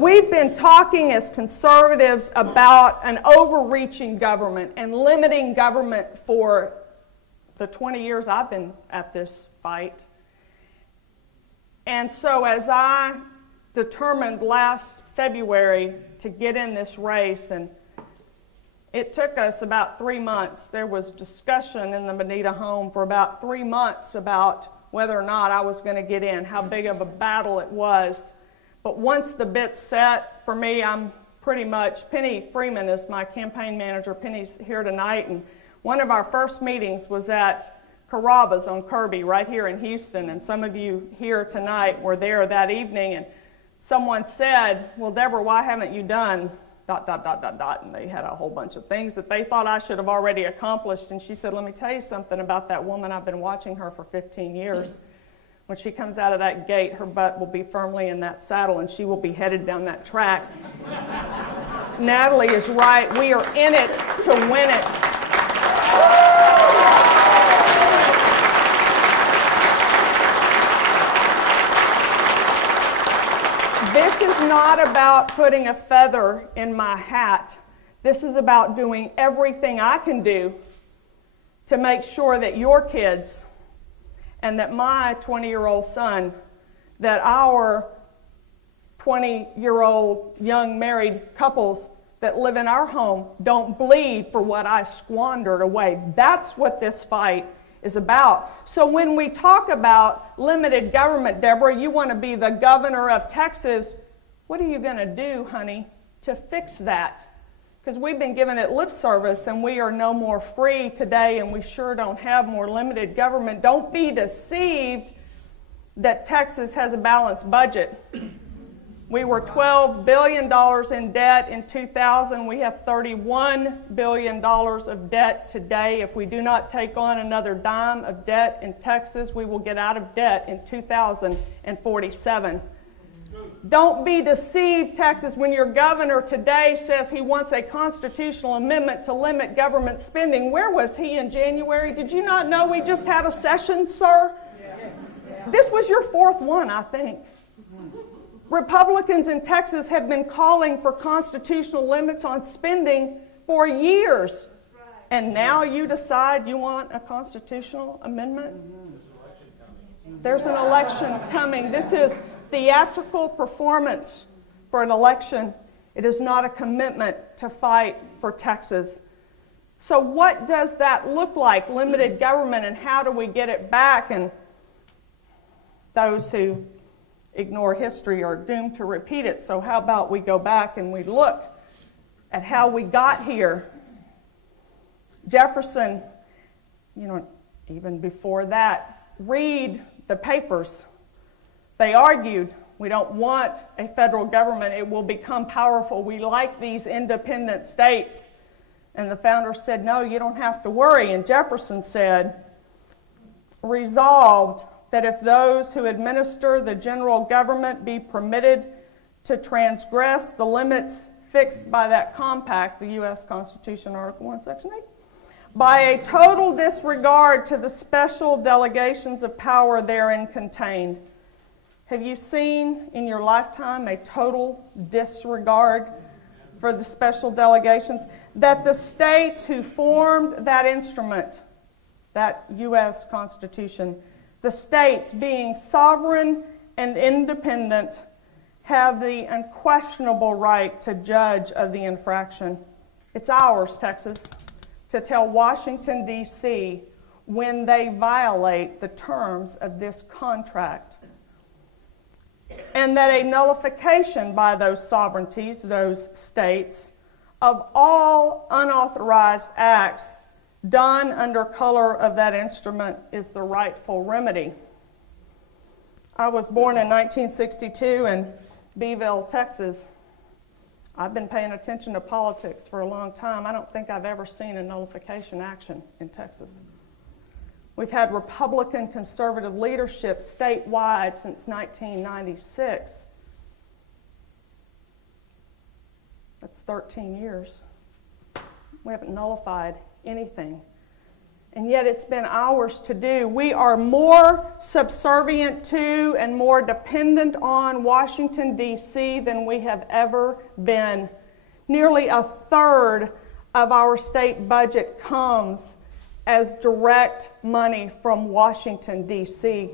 We've been talking as conservatives about an overreaching government and limiting government for the 20 years I've been at this fight. And so as I determined last February to get in this race, and it took us about 3 months. There was discussion in the Medina home for about 3 months about whether or not I was going to get in, how big of a battle it was. But once the bit's set, for me, I'm pretty much, Penny Freeman is my campaign manager. Penny's here tonight, and one of our first meetings was at KERA's on Kirby, right here in Houston, and some of you here tonight were there that evening, and someone said, well, Deborah, why haven't you done ... and they had a whole bunch of things that they thought I should have already accomplished, and she said, let me tell you something about that woman. I've been watching her for 15 years. When she comes out of that gate, her butt will be firmly in that saddle, and she will be headed down that track. Natalie is right. We are in it to win it. This is not about putting a feather in my hat. This is about doing everything I can do to make sure that your kids and that my 20-year-old son, that our 20-year-old young married couples that live in our home don't bleed for what I squandered away. That's what this fight is about. So when we talk about limited government, Deborah, you want to be the governor of Texas, what are you going to do, honey, to fix that? Because we've been giving it lip service, and we are no more free today, and we sure don't have more limited government. Don't be deceived that Texas has a balanced budget. We were $12 billion in debt in 2000. We have $31 billion of debt today. If we do not take on another dime of debt in Texas, we will get out of debt in 2047. Don't be deceived, Texas, when your governor today says he wants a constitutional amendment to limit government spending. Where was he in January? Did you not know we just had a session, sir? This was your fourth one, I think. Republicans in Texas have been calling for constitutional limits on spending for years. And now you decide you want a constitutional amendment? There's an election coming. This is theatrical performance for an election. It is not a commitment to fight for Texas. So what does that look like, limited government, and how do we get it back? And those who ignore history are doomed to repeat it. So how about we go back and we look at how we got here? Jefferson, even before that, read the papers. They argued, we don't want a federal government. It will become powerful. We like these independent states. And the founders said, no, you don't have to worry. And Jefferson said, resolved that if those who administer the general government be permitted to transgress the limits fixed by that compact, the U.S. Constitution, Article 1, Section 8, by a total disregard to the special delegations of power therein contained. Have you seen in your lifetime a total disregard for the special delegations? That the states who formed that instrument, that U.S. Constitution, the states being sovereign and independent, have the unquestionable right to judge of the infraction. It's ours, Texas, to tell Washington, D.C. when they violate the terms of this contract. And that a nullification by those sovereignties, those states, of all unauthorized acts done under color of that instrument is the rightful remedy. I was born in 1962 in Beeville, Texas. I've been paying attention to politics for a long time. I don't think I've ever seen a nullification action in Texas. We've had Republican conservative leadership statewide since 1996. That's 13 years. We haven't nullified anything. and yet it's been ours to do. We are more subservient to and more dependent on Washington, D.C. than we have ever been. Nearly a third of our state budget comes as direct money from Washington, D.C.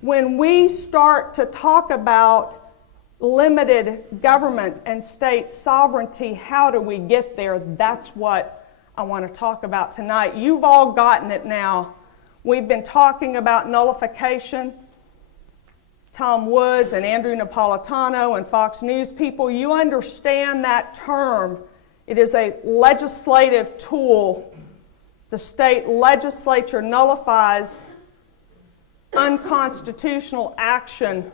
When we start to talk about limited government and state sovereignty, how do we get there? That's what I want to talk about tonight. You've all gotten it now. We've been talking about nullification. Tom Woods and Andrew Napolitano and Fox News people, you understand that term. It is a legislative tool. The state legislature nullifies unconstitutional action.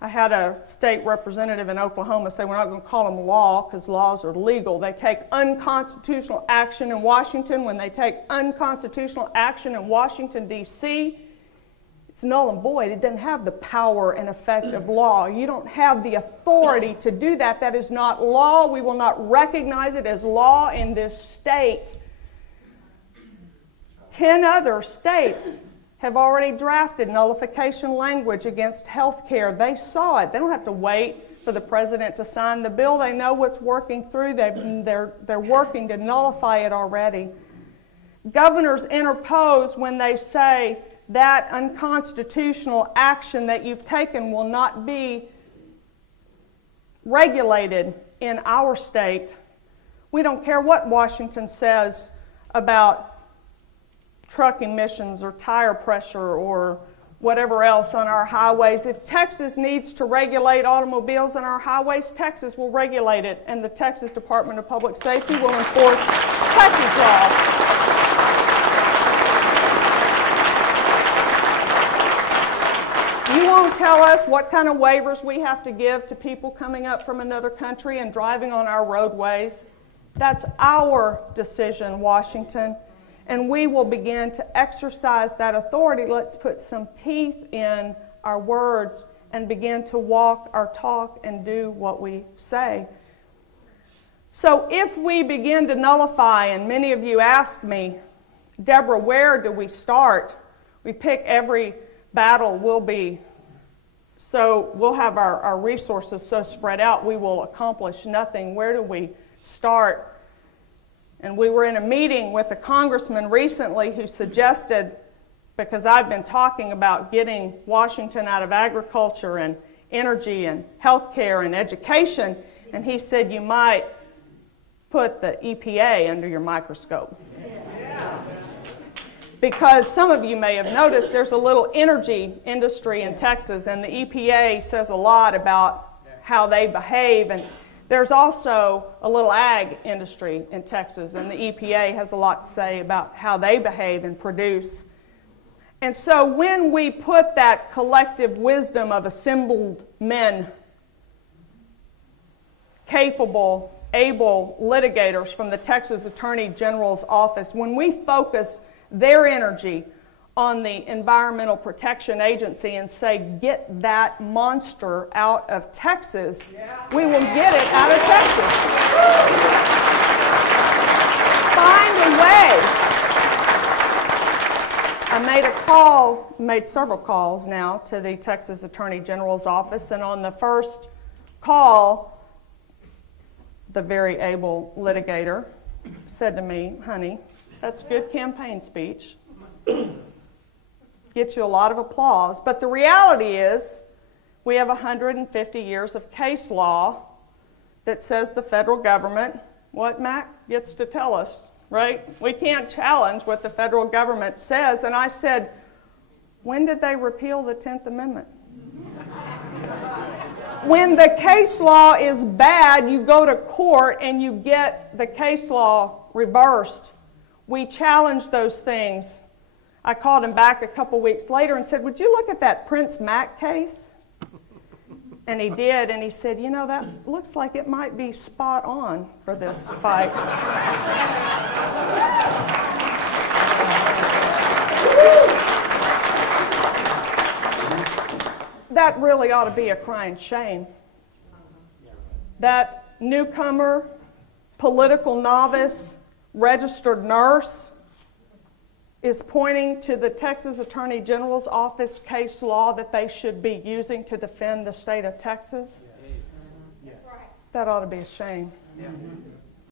I had a state representative in Oklahoma say we're not going to call them law because laws are legal. They take unconstitutional action in Washington. When they take unconstitutional action in Washington, D.C., it's null and void. It doesn't have the power and effect of law. You don't have the authority to do that. That is not law. We will not recognize it as law in this state. 10 other states have already drafted nullification language against health care. They saw it. They don't have to wait for the president to sign the bill. They know what's working through. They're working to nullify it already. Governors interpose when they say that unconstitutional action that you've taken will not be regulated in our state. We don't care what Washington says about truck emissions or tire pressure or whatever else on our highways. If Texas needs to regulate automobiles on our highways, Texas will regulate it, and the Texas Department of Public Safety will enforce Texas law. You won't tell us what kind of waivers we have to give to people coming up from another country and driving on our roadways. That's our decision, Washington. And we will begin to exercise that authority. Let's put some teeth in our words and begin to walk our talk and do what we say. So if we begin to nullify, and many of you ask me, Debra, where do we start? We pick every battle we'll have our resources so spread out we will accomplish nothing. Where do we start? And we were in a meeting with a congressman recently who suggested, because I've been talking about getting Washington out of agriculture and energy and healthcare and education, and he said you might put the EPA under your microscope. Yeah. Because some of you may have noticed there's a little energy industry in Texas, and the EPA says a lot about how they behave. And there's also a little ag industry in Texas, and the EPA has a lot to say about how they behave and produce. And so when we put that collective wisdom of assembled men, capable, able litigators from the Texas Attorney General's office, when we focus their energy on the Environmental Protection Agency and say, get that monster out of Texas, we will get it out of Texas. Find a way. I made several calls now to the Texas Attorney General's office, and on the first call, the very able litigator said to me, honey, that's good campaign speech. Get you a lot of applause. But the reality is we have 150 years of case law that says the federal government, what Mac gets to tell us, right? We can't challenge what the federal government says. And I said, when did they repeal the 10th Amendment? When the case law is bad, you go to court and you get the case law reversed. We challenge those things. I called him back a couple weeks later and said, would you look at that Prince Mac case? And he did, and he said, you know, that looks like it might be spot on for this fight. That really ought to be a crying shame. That newcomer, political novice, registered nurse is pointing to the Texas Attorney General's office case law that they should be using to defend the state of Texas. Yes. That ought to be a shame. Yeah.